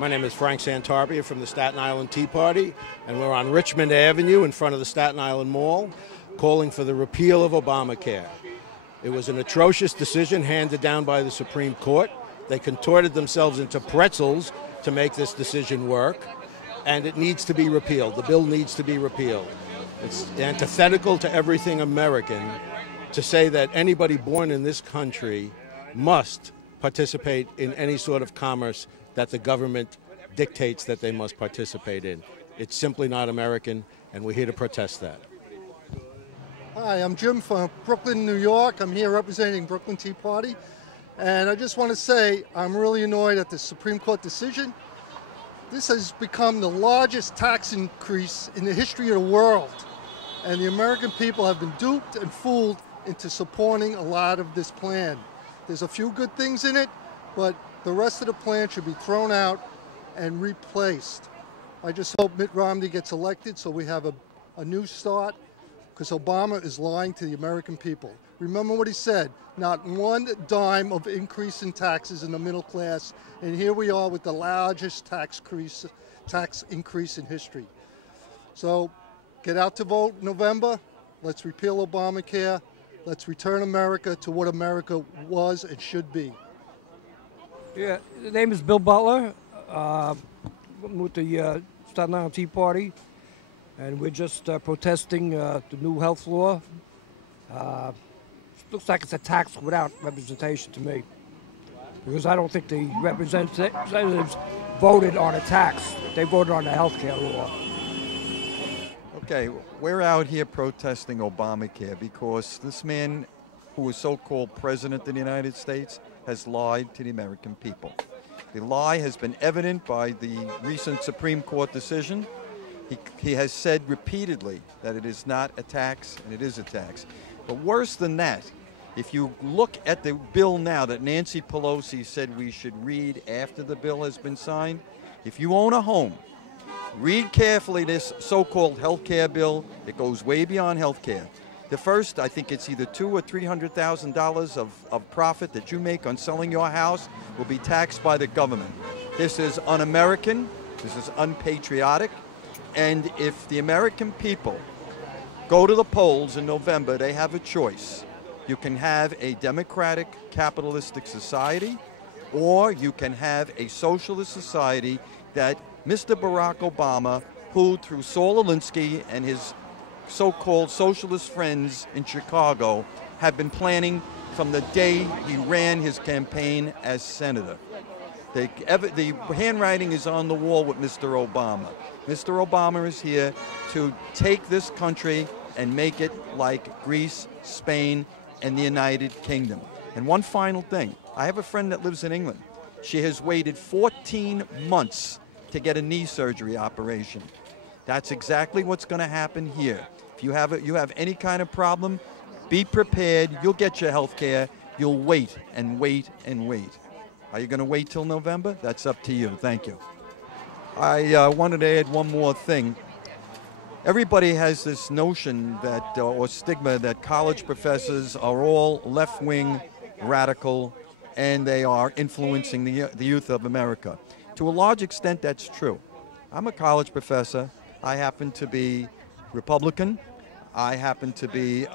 My name is Frank Santarbia from the Staten Island Tea Party, and we're on Richmond Avenue in front of the Staten Island Mall calling for the repeal of Obamacare. It was an atrocious decision handed down by the Supreme Court. They contorted themselves into pretzels to make this decision work, and it needs to be repealed. The bill needs to be repealed. It's antithetical to everything American to say that anybody born in this country must participate in any sort of commerce that the government dictates that they must participate in. It's simply not American, and we're here to protest that. Hi, I'm Jim from Brooklyn, New York. I'm here representing Brooklyn Tea Party. And I just want to say I'm really annoyed at the Supreme Court decision. This has become the largest tax increase in the history of the world. And the American people have been duped and fooled into supporting a lot of this plan. There's a few good things in it, but the rest of the plan should be thrown out and replaced. I just hope Mitt Romney gets elected so we have a new start, because Obama is lying to the American people. Remember what he said, not one dime of increase in taxes in the middle class, and here we are with the largest tax increase in history. So get out to vote in November. Let's repeal Obamacare. Let's return America to what America was and should be. Yeah, the name is Bill Butler. I'm with the Staten Island Tea Party, and we're just protesting the new health law. Looks like it's a tax without representation to me, because I don't think the representatives voted on a tax. They voted on the health care law. Okay, we're out here protesting Obamacare because this man, who is so-called president of the United States, has lied to the American people. The lie has been evident by the recent Supreme Court decision. He has said repeatedly that it is not a tax, and it is a tax. But worse than that, if you look at the bill now that Nancy Pelosi said we should read after the bill has been signed, if you own a home, read carefully this so-called health care bill. It goes way beyond health care. The first, I think it's either $200,000 or $300,000 of profit that you make on selling your house will be taxed by the government. This is un-American, this is unpatriotic, and if the American people go to the polls in November, they have a choice. You can have a democratic, capitalistic society, or you can have a socialist society that Mr. Barack Obama, who through Saul Alinsky and his so-called socialist friends in Chicago, have been planning from the day he ran his campaign as senator. The handwriting is on the wall with Mr. Obama. Mr. Obama is here to take this country and make it like Greece, Spain, and the United Kingdom. And one final thing. I have a friend that lives in England. She has waited 14 months to get a knee surgery operation. That's exactly what's going to happen here. If you have any kind of problem, be prepared. You'll get your health care. You'll wait and wait and wait. Are you going to wait till November? That's up to you. Thank you. I wanted to add one more thing. Everybody has this notion that, or stigma, that college professors are all left-wing, radical, and they are influencing the youth of America. To a large extent, that's true. I'm a college professor. I happen to be Republican. I happen to be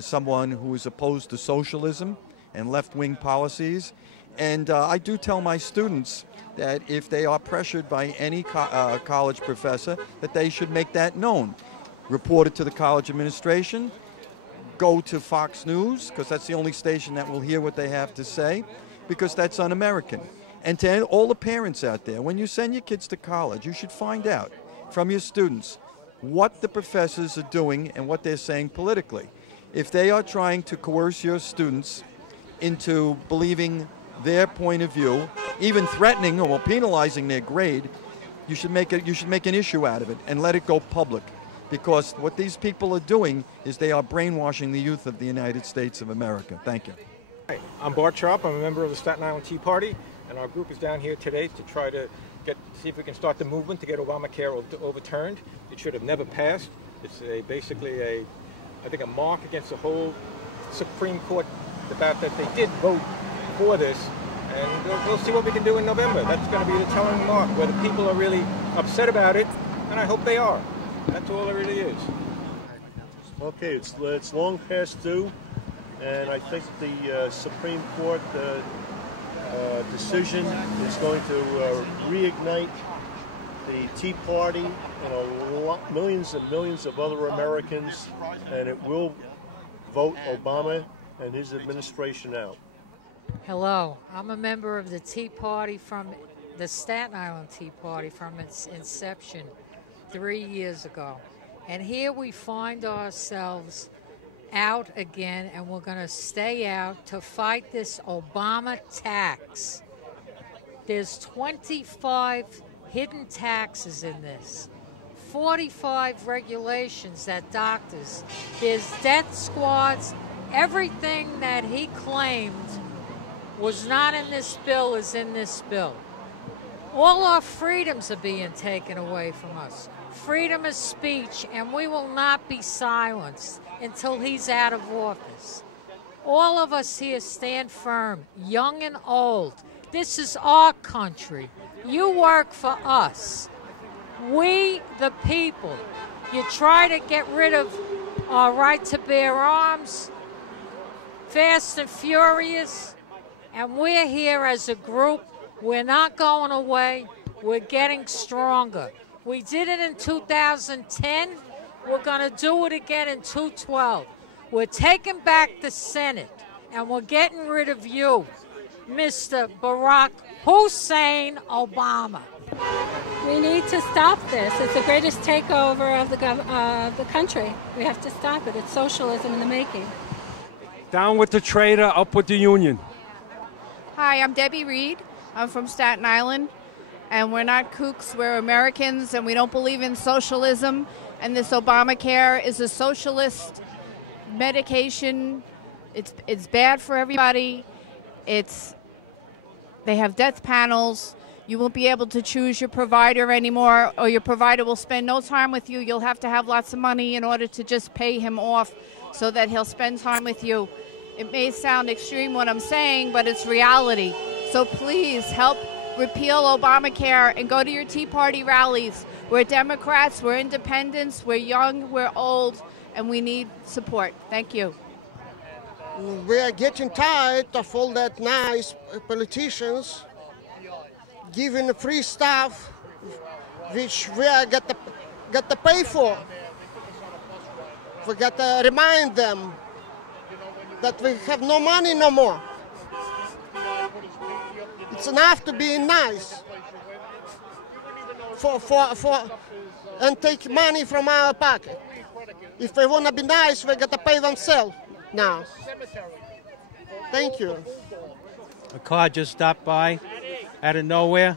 someone who is opposed to socialism and left-wing policies. And I do tell my students that if they are pressured by any college professor, that they should make that known. Report it to the college administration. Go to Fox News, because that's the only station that will hear what they have to say, because that's un-American. And to all the parents out there, when you send your kids to college, you should find out from your students what the professors are doing and what they're saying politically. If they are trying to coerce your students into believing their point of view, even threatening or penalizing their grade, you should make an issue out of it and let it go public. Because what these people are doing is they are brainwashing the youth of the United States of America. Thank you. Hi, I'm Bart Sharp. I'm a member of the Staten Island Tea Party, and our group is down here today to try to see if we can start the movement to get Obamacare overturned. It should have never passed. It's basically a mark against the whole Supreme Court, the fact that they did vote for this, and we'll see what we can do in November. That's going to be the telling mark, whether people are really upset about it, and I hope they are. That's all it really is. Okay, it's long past due, and I think the Supreme Court decision is going to reignite the Tea Party and millions and millions of other Americans, and it will vote Obama and his administration out. Hello, I'm a member of the Tea Party from the Staten Island Tea Party from its inception 3 years ago. And here we find ourselves out again, and we're going to stay out to fight this Obama tax. There's 25 hidden taxes in this, 45 regulations that doctors, there's death squads, everything that he claimed was not in this bill is in this bill. All our freedoms are being taken away from us. Freedom of speech, and we will not be silenced until he's out of office. All of us here stand firm, young and old. This is our country. You work for us. We, the people. You try to get rid of our right to bear arms, fast and furious, and we're here as a group. We're not going away. We're getting stronger. We did it in 2010. We're going to do it again in 2012. We're taking back the Senate, and we're getting rid of you, Mr. Barack Hussein Obama. We need to stop this. It's the greatest takeover of the country. We have to stop it. It's socialism in the making. Down with the traitor, up with the union. Hi, I'm Debbie Reed. I'm from Staten Island, and we're not kooks. We're Americans, and we don't believe in socialism. And this Obamacare is a socialist medication. It's bad for everybody. They have death panels. You won't be able to choose your provider anymore, or your provider will spend no time with you. You'll have to have lots of money in order to just pay him off so that he'll spend time with you. It may sound extreme what I'm saying, but it's reality. So please help repeal Obamacare and go to your Tea Party rallies. We're Democrats, we're independents, we're young, we're old, and we need support. Thank you. We are getting tired of all that nice politicians giving free stuff which we are got to pay for. We got to remind them that we have no money no more. It's enough to be nice and take money from our pocket. If we want to be nice, we got to pay themselves now. Thank you. A car just stopped by out of nowhere,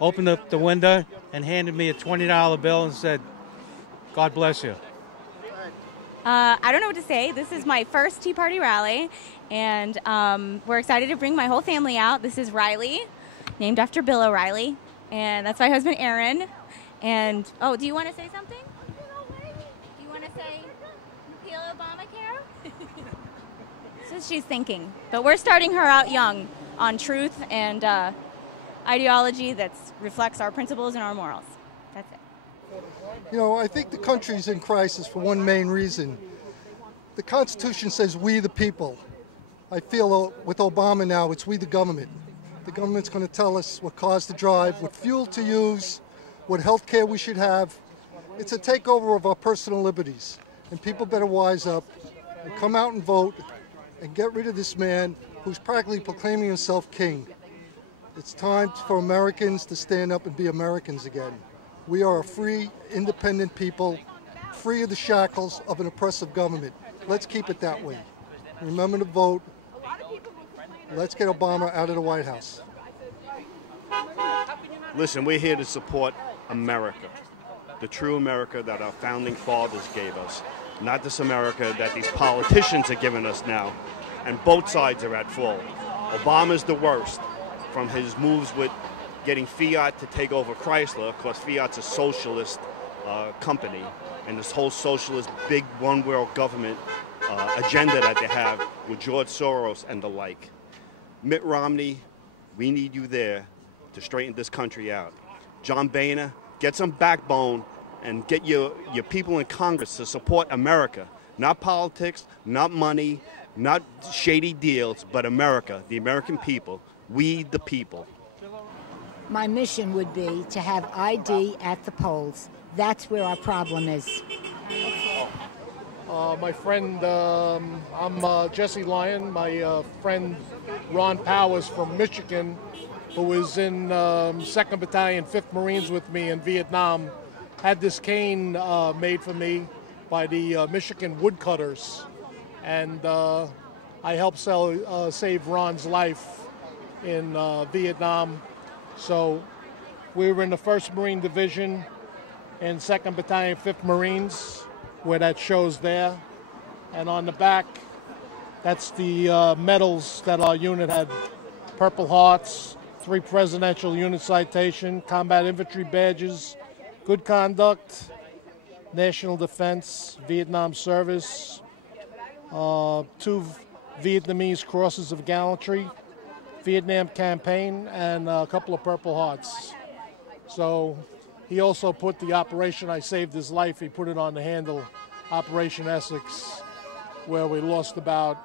opened up the window, and handed me a $20 bill and said, "God bless you." I don't know what to say. This is my first Tea Party rally, and we're excited to bring my whole family out. This is Riley, named after Bill O'Reilly, and that's my husband, Aaron. And, oh, do you want to say something? Do you want to say repeal Obamacare? That's what she's thinking. But we're starting her out young on truth and ideology that reflects our principles and our morals. That's it. You know, I think the country's in crisis for one main reason. The Constitution says we the people. I feel with Obama now, it's we the government. The government's going to tell us what cars to drive, what fuel to use, what health care we should have. It's a takeover of our personal liberties. And people better wise up and come out and vote and get rid of this man who's practically proclaiming himself king. It's time for Americans to stand up and be Americans again. We are a free, independent people, free of the shackles of an oppressive government. Let's keep it that way. Remember to vote. Let's get Obama out of the White House. Listen, we're here to support America, the true America that our founding fathers gave us, not this America that these politicians are giving us now, and both sides are at fault. Obama's the worst, from his moves with getting Fiat to take over Chrysler, because Fiat's a socialist company, and this whole socialist big one world government agenda that they have with George Soros and the like. Mitt Romney We need you there to straighten this country out. John Boehner, get some backbone and get your people in Congress to support America. Not politics, not money, not shady deals, but America, the American people. We the people. My mission would be to have ID at the polls. That's where our problem is. My friend, I'm Jesse Lyon. My friend Ron Powers from Michigan, who was in 2nd Battalion, 5th Marines with me in Vietnam, had this cane made for me by the Michigan woodcutters. And I helped save Ron's life in Vietnam. So we were in the 1st Marine Division in 2nd Battalion, 5th Marines, where that shows there. And on the back, that's the medals that our unit had. Purple Hearts, 3 Presidential Unit Citation, Combat Infantry Badges, Good Conduct, National Defense, Vietnam Service, 2 Vietnamese Crosses of Gallantry, Vietnam Campaign, and a couple of Purple Hearts. So he also put the operation I saved his life, he put it on the handle, Operation Essex, where we lost about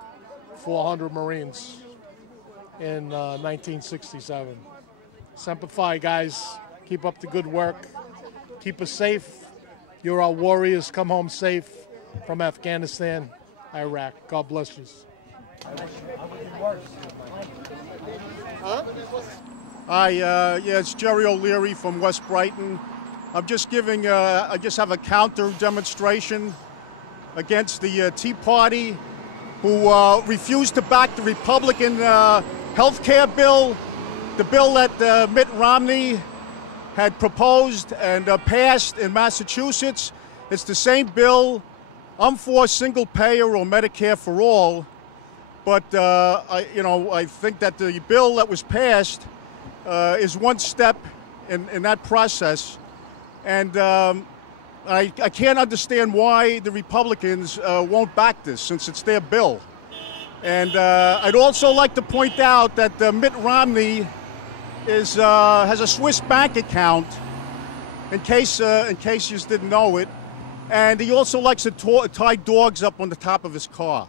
400 Marines in 1967. Semper Fi, guys. Keep up the good work. Keep us safe. You're our warriors. Come home safe from Afghanistan, Iraq. God bless you. Hi, yeah, it's Jerry O'Leary from West Brighton. I'm just giving, I just have a counter demonstration against the Tea Party, who refused to back the Republican health care bill, the bill that Mitt Romney had proposed and passed in Massachusetts. It's the same bill. I'm for single payer or Medicare for all, but I think that the bill that was passed is one step in that process, and I can't understand why the Republicans won't back this, since it's their bill. And I'd also like to point out that Mitt Romney has a Swiss bank account, in case you didn't know it, and he also likes to tie dogs up on the top of his car.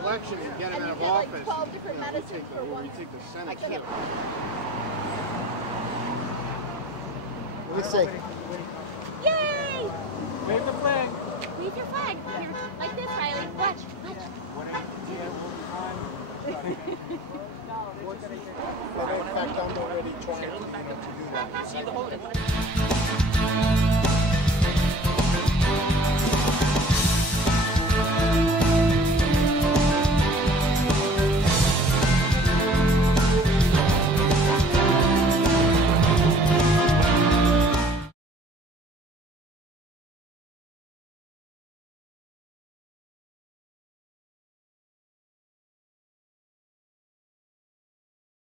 Election and get him out of office. Like 12 different medicines for one. Take the Senate too. Let me see. Yay! Wave the flag. Wave your flag. Here, like this, Riley. Watch. In fact, I'm already trying to do that. See the whole